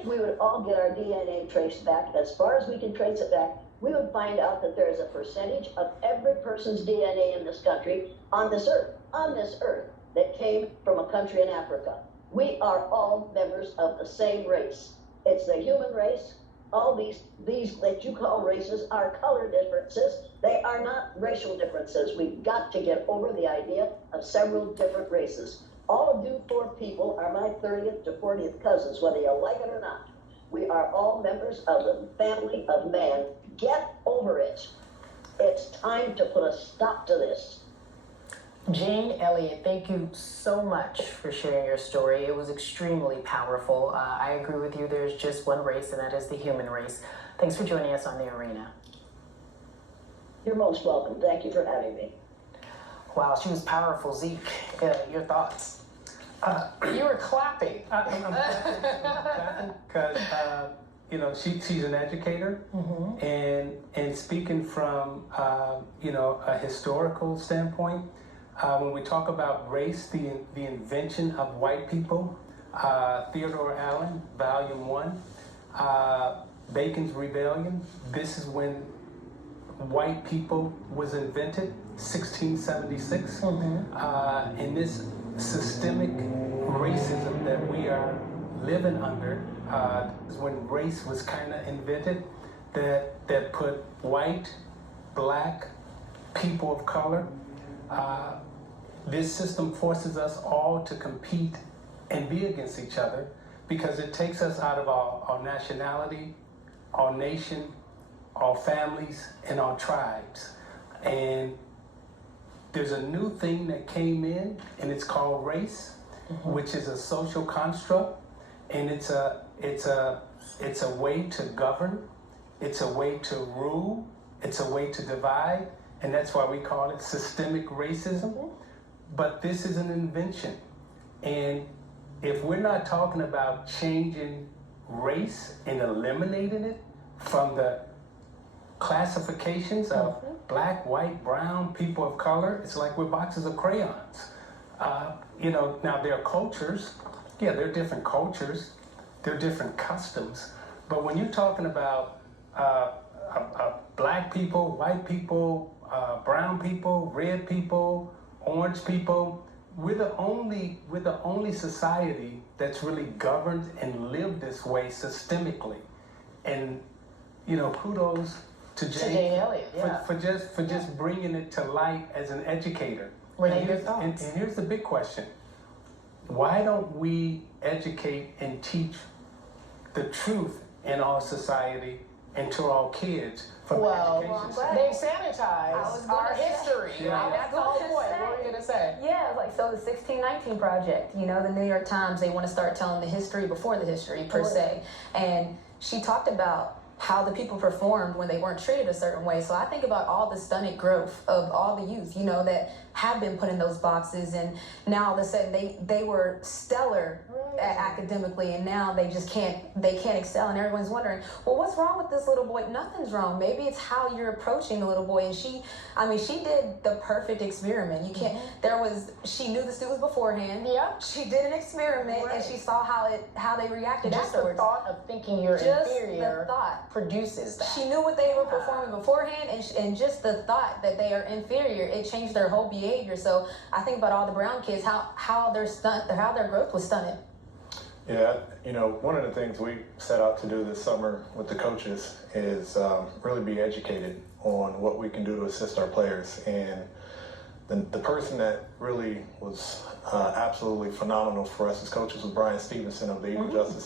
if we would all get our DNA traced back, as far as we can trace it back, we would find out that there is a percentage of every person's DNA in this country, on this earth, that came from a country in Africa. We are all members of the same race. It's the human race. All these that you call races are color differences. They are not racial differences. We've got to get over the idea of several different races. All of you poor people are my 30th to 40th cousins, whether you like it or not. We are all members of the family of man. Get over it. It's time to put a stop to this. Jane Elliott, thank you so much for sharing your story. It was extremely powerful. I agree with you. There's just one race, and that is the human race. Thanks for joining us on The Arena. You're most welcome. Thank you for having me. Wow, she was powerful. Zeke, your thoughts? You were clapping. I'm clapping because she's an educator, and speaking from a historical standpoint. When we talk about race, the invention of white people, Theodore Allen, Volume 1, Bacon's Rebellion, this is when white people was invented, 1676. And this systemic racism that we are living under is when race was kind of invented, that put white, black, people of color. This system forces us all to compete and be against each other because it takes us out of our nationality, our nation, our families, and our tribes. And there's a new thing that came in, and it's called race, which is a social construct, and it's a way to govern, it's a way to rule, it's a way to divide, and that's why we call it systemic racism. But this is an invention. And if we're not talking about changing race and eliminating it from the classifications of black, white, brown, people of color, it's like we're boxes of crayons. Now there are cultures. Yeah, there are different cultures. There are different customs. But when you're talking about black people, white people, brown people, red people, orange people, we're the only society that's really governed and lived this way systemically. And kudos to Jane Elliott, for just bringing it to light as an educator. And here's the big question: why don't we educate and teach the truth in our society and to our kids from education standpoint? They sanitize our history. That's the whole point. What were you going to say? Yeah, the 1619 Project, the New York Times, they want to start telling the history before the history, per se. And she talked about how the people performed when they weren't treated a certain way. So I think about all the stunted growth of all the youth, that have been put in those boxes, and now all of a sudden they were stellar academically, and now they can't excel, and everyone's wondering, well, what's wrong with this little boy? Nothing's wrong. Maybe it's how you're approaching the little boy. And she did the perfect experiment. She knew the students beforehand. Yeah. She did an experiment, and she saw how they reacted just afterwards. The thought of thinking you're inferior produces that. She knew what they were performing beforehand, and just the thought that they are inferior, it changed their whole behavior. So I think about all the brown kids, how their growth was stunted. Yeah, one of the things we set out to do this summer with the coaches is really be educated on what we can do to assist our players. And the person that really was absolutely phenomenal for us as coaches was Brian Stevenson of the Equal Justice